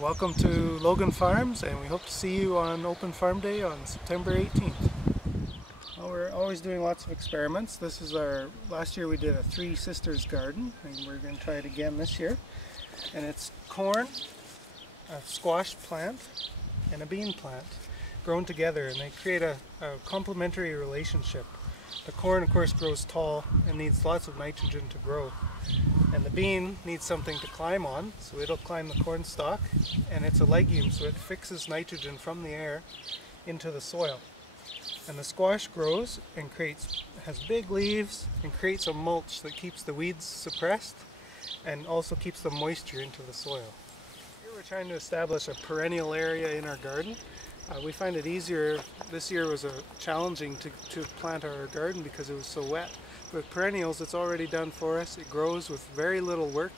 Welcome to Logan Farms, and we hope to see you on Open Farm Day on September 18th. Well, we're always doing lots of experiments. This is last year we did a Three Sisters garden, and we're going to try it again this year. And it's corn, a squash plant, and a bean plant grown together, and they create a complementary relationship. The corn, of course, grows tall and needs lots of nitrogen to grow. And the bean needs something to climb on, so it'll climb the corn stalk, and it's a legume, so it fixes nitrogen from the air into the soil. And the squash grows and has big leaves and creates a mulch that keeps the weeds suppressed and also keeps the moisture into the soil. Here we're trying to establish a perennial area in our garden. We find it easier. This year was challenging to plant our garden because it was so wet. With perennials, it's already done for us. It grows with very little work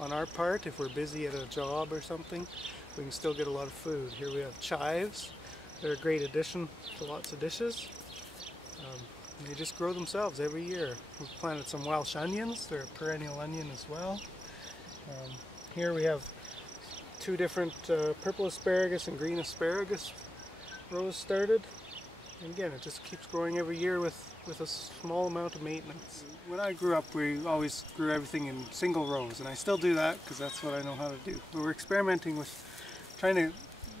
on our part. If we're busy at a job or something, we can still get a lot of food. Here we have chives. They're a great addition to lots of dishes. And they just grow themselves every year. We've planted some Welsh onions. They're a perennial onion as well. Here we have two different purple asparagus and green asparagus rows started. And again, it just keeps growing every year with a small amount of maintenance. When I grew up, we always grew everything in single rows, and I still do that because that's what I know how to do. But we're experimenting with trying to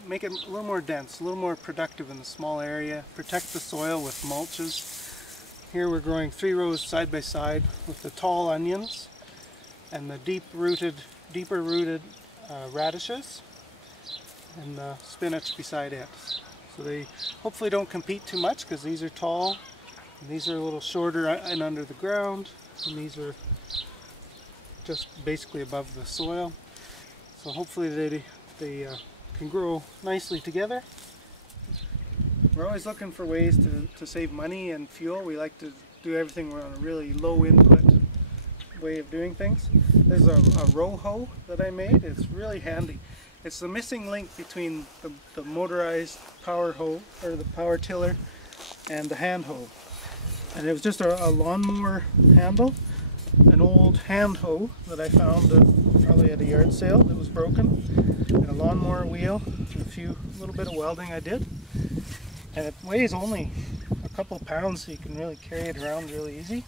make it a little more dense, a little more productive in the small area, protect the soil with mulches. Here we're growing 3 rows side by side with the tall onions and the deeper rooted radishes and the spinach beside it. So they hopefully don't compete too much because these are tall, and these are a little shorter and under the ground, and these are just basically above the soil. So hopefully they can grow nicely together. We're always looking for ways to save money and fuel. We like to do everything on a really low input way of doing things. There's a row hoe that I made. It's really handy. It's the missing link between the motorized power hoe, or the power tiller, and the hand hoe. And it was just a lawnmower handle, an old hand hoe that I found probably at a yard sale that was broken, and a lawnmower wheel, and a little bit of welding I did. And it weighs only a couple pounds, so you can really carry it around really easy.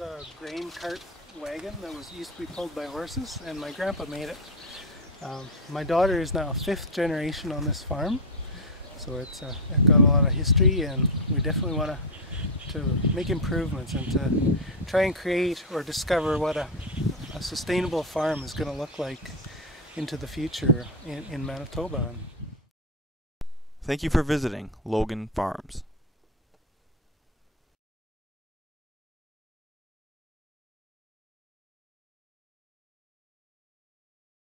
A grain cart wagon that used to be pulled by horses, and my grandpa made it. My daughter is now 5th generation on this farm, so it's got a lot of history, and we definitely want to make improvements and to try and create or discover what a sustainable farm is going to look like into the future in Manitoba. Thank you for visiting Logan Farms.